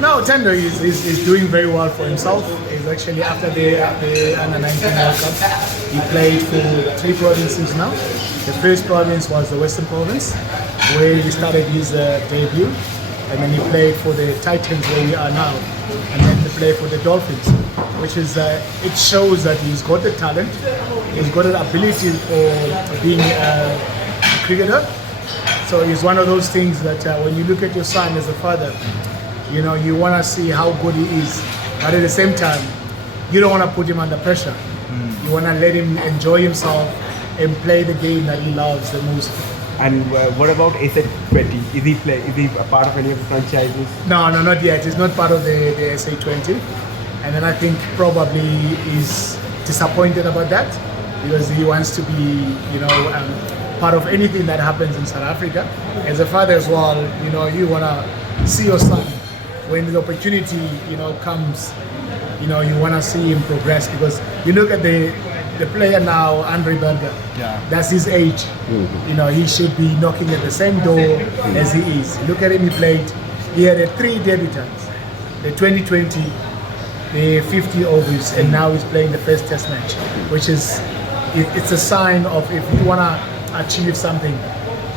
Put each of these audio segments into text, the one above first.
No, Tendo is doing very well for himself. He's actually, after the Under-19 World Cup, he played for 3 provinces now. The first province was the Western Province, where he started his debut. And then he played for the Titans, where we are now. And then he played for the Dolphins, which is, it shows that he's got the talent, he's got the ability for being a cricketer. So it's one of those things that when you look at your son as a father, you know, you want to see how good he is. But at the same time, you don't want to put him under pressure. You want to let him enjoy himself and play the game that he loves the most. And what about SA20? Is he a part of any of the franchises? No, not yet. He's not part of the SA20. And then I think probably he's disappointed about that because he wants to be, you know, part of anything that happens in South Africa. As a father as well, you know, you want to see your son when the opportunity, you know, comes. You know, you want to see him progress because you look at the player now, Andre Berger. Yeah. That's his age. You know, he should be knocking at the same door as he is. Look at him, he played. He had 3 debutants. The 2020, the 50 overs, and now he's playing the first test match, which is, it's a sign of if you want to achieve something,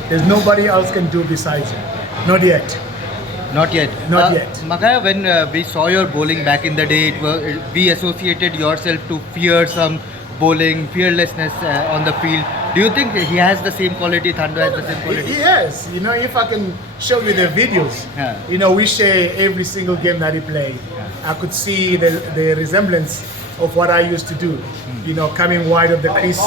there's nobody else can do besides you. Not yet. Not yet. Not yet. Makhaya, when we saw your bowling back in the day, we associated yourself to fearsome bowling, fearlessness on the field. Do you think he has the same quality, Thando has the same quality? He has. You know, if I can show you the videos, you know, we share every single game that he played. I could see the resemblance of what I used to do. You know, coming wide of the crease,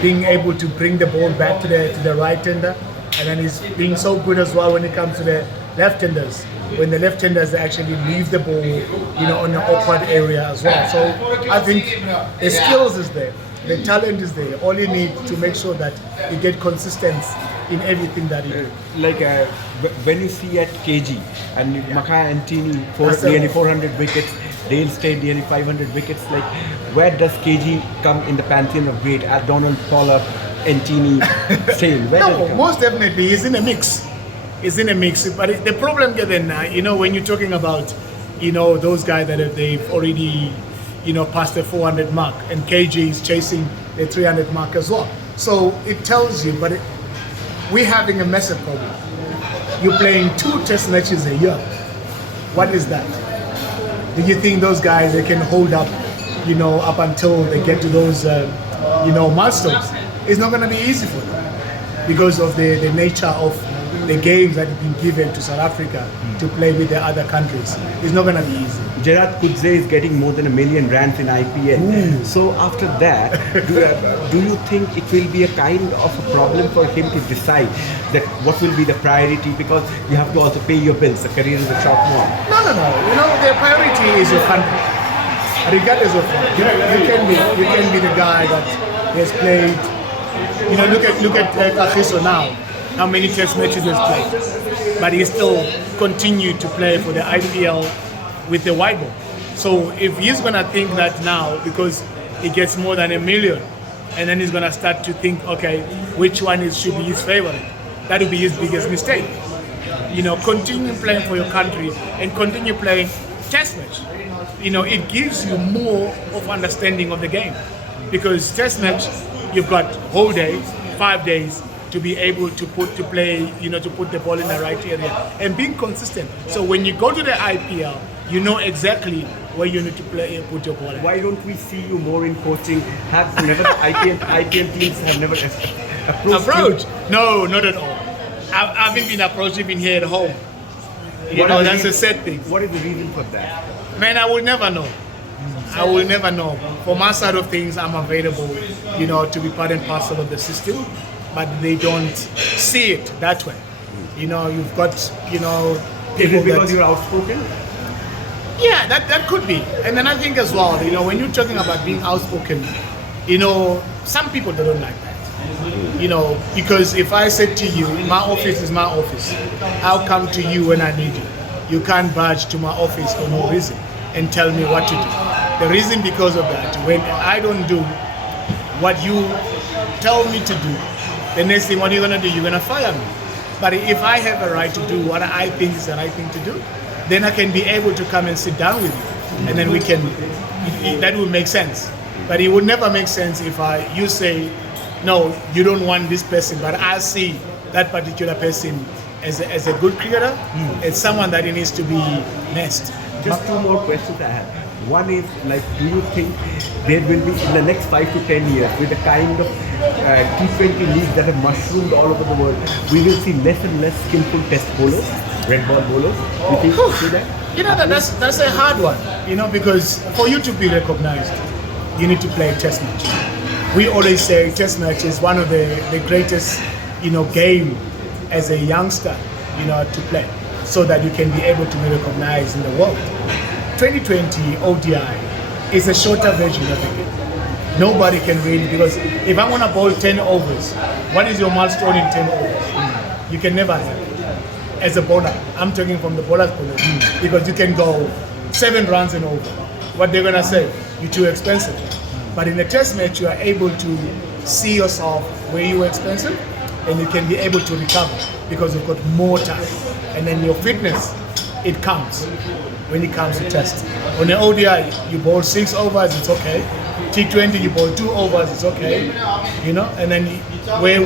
being able to bring the ball back to the right-hander, and then he's being so good as well when it comes to the left-handers. When the left-handers actually leave the ball, you know, on the awkward area as well. So I think the skills is there, the talent is there. All you need to make sure that you get consistency in everything that you do. Like when you see at KG and Makhaya Ntini nearly 400 wickets, Dale stayed nearly 500 wickets. Like, where does KG come in the pantheon of great? As Donald, Pollard, Ntini, Sale? No, most definitely he's in a mix. He's in a mix. But the problem given, you know, when you're talking about, you know, those guys that they've already, you know, passed the 400 mark, and KG is chasing the 300 mark as well. So it tells you, but we're having a massive problem. You're playing 2 test matches a year. What is that? Do you think those guys, they can hold up, you know, up until they get to those, you know, milestones? It's not going to be easy for them because of the nature of the games that have been given to South Africa to play with the other countries. It's not going to be easy. Coetzee is getting more than $1 million rands in IPL. So after that, do you think it will be a kind of a problem for him to decide that what will be the priority, because you have to also pay your bills? The career is a short one. No. You know, the priority is your country. Regardless of you can be the guy that has played. You know, look at Kagiso now. How many test matches he's played, but he still continued to play for the IPL with the white ball. So if he's gonna think that now because he gets more than $1 million, and then he's gonna start to think, okay, which one should be his favorite? That would be his biggest mistake. You know, continue playing for your country and continue playing test match. You know, it gives you more of understanding of the game, because test match you've got whole day, 5 days, to be able to put the ball in the right area and being consistent. So when you go to the IPL, you know exactly where you need to put your ball in. Why don't we see you more in coaching? Have never IPL teams have never approached you? No, not at all. I haven't been approached even here at home. You know, that's a sad thing. What is the reason for that? Man, I will never know. I will never know. For my side of things, I'm available, you know, to be part and parcel of the system. But they don't see it that way. You know, you've got, you know, people Is it because you're outspoken? Yeah, that could be. And then I think as well, you know, when you're talking about being outspoken, you know, some people they don't like that. You know, because if I said to you, my office is my office, I'll come to you when I need you. You can't barge to my office for no reason and tell me what to do. The reason because of that, when I don't do what you tell me to do, the next thing, what are you going to do? You're going to fire me. But if I have a right to do what I think is the right thing to do, then I can be able to come and sit down with you, and then we can. That would make sense. But it would never make sense if you say, no, you don't want this person, but I see that particular person as a good cricketer, as someone that he needs to be next. Just two more questions I have. One is, like, do you think there will be in the next 5 to 10 years, with the kind of T20 leagues that have mushroomed all over the world, we will see less and less skillful test bowlers, red ball bowlers? You think you see that? You know, that's a hard one, you know, because for you to be recognized, you need to play a test match. We always say test match is one of the greatest, you know, game as a youngster, you know, to play, so that you can be able to be recognized in the world. 2020 ODI is a shorter version of the game. Nobody can really, because if I want to bowl 10 overs, what is your milestone in 10 overs? You can never have it. As a bowler, I'm talking from the bowler's point of view, because you can go 7 runs and over. What they're gonna say, you're too expensive. But in a test match, you are able to see yourself where you were expensive, and you can be able to recover because you've got more time. And then your fitness, it counts when it comes to test. On an ODI, you bowl 6 overs, it's okay. T20, you bowl 2 overs, it's okay. You know, and then where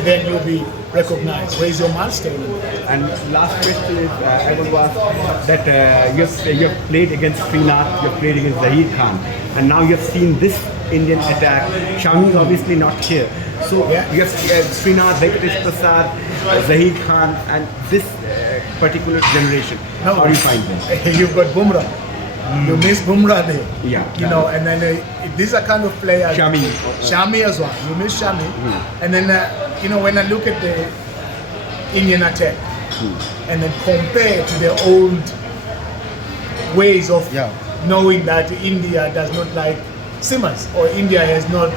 then you'll be recognized. Where is your milestone? And last question is, I want to ask that you've played against Srinath, you've played against Zahid Khan, and now you've seen this Indian attack. Shami is obviously not here. So you have Srinath, Venkatesh Prasad, Zahid Khan, and this particular generation. No. How do you find them? You've got Bumrah. You miss Bumrah there. Yeah. You know, and then these are kind of players. Shami as well. You miss Shami. And then, you know, when I look at the Indian attack and then compare to the old ways of knowing that India does not like seamers, or India has not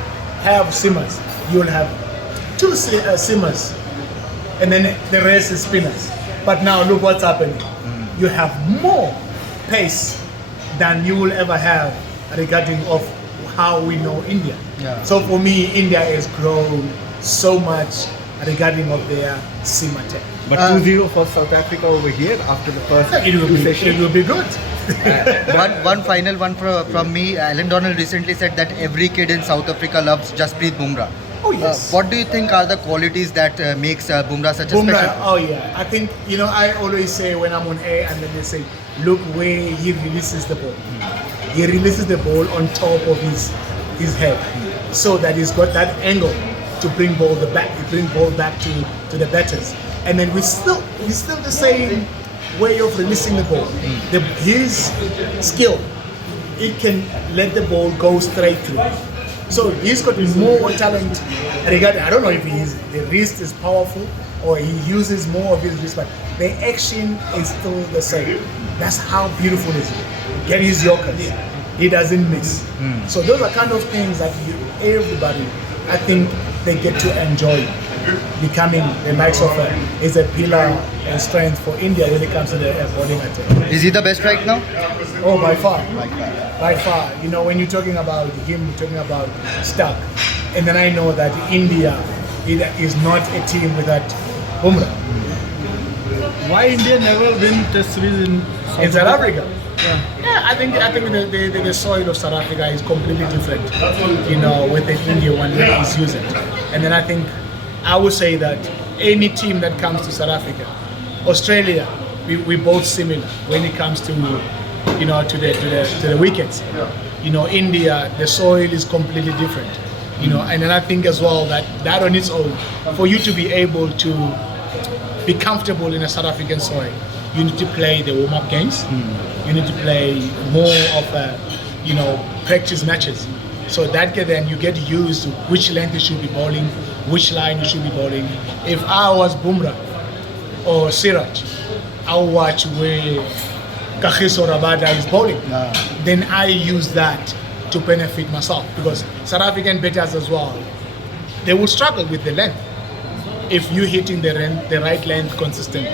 have seamers, you'll have 2 seamers and then the rest is spinners. But now look what's happening. You have more pace than you will ever have regarding of how we know India. So for me, India has grown so much regarding of their seam attack. But 2-0 for South Africa over here after the first It will be good. one final one from me. Alan Donald recently said that every kid in South Africa loves Jasprit Bumrah. Oh yes. What do you think are the qualities that makes Bumrah such a special? Oh yeah. I think, you know, I always say when I'm on air and then they say, look where he releases the ball. He releases the ball on top of his head, so that he's got that angle to bring ball back to the batters. And then we still the same way of releasing the ball. His skill, it can let the ball go straight through. So he's got more talent regarding, I don't know if the wrist is powerful or he uses more of his wrist, but the action is still the same. That's how beautiful it is. Get his yorkers. He doesn't miss. So those are kind of things that everybody, I think they get to enjoy becoming the likes of is a pillar and strength for India when it comes to the bowling attack. Is he the best right now? Oh, by far. By far. You know, when you're talking about him, you're talking about Stark. And then I know that India is not a team without Bumrah. Why India never win Test series in South Africa? Yeah, I think the soil of South Africa is completely different, you know, with the India one that is using. And then I would say that any team that comes to South Africa, Australia, we both similar when it comes to, you know, to the wickets. You know, India, the soil is completely different. You know, and then I think as well that on its own, for you to be able to be comfortable in a South African soil, you need to play the warm-up games. You need to play more of you know, practice matches. So that then you get used to which length you should be bowling, which line you should be bowling. If I was Bumrah or Siraj, I'll watch where Coetzee or Rabada is bowling. Then I use that to benefit myself, because South African batters as well, they will struggle with the length. If you're hitting the right length consistently,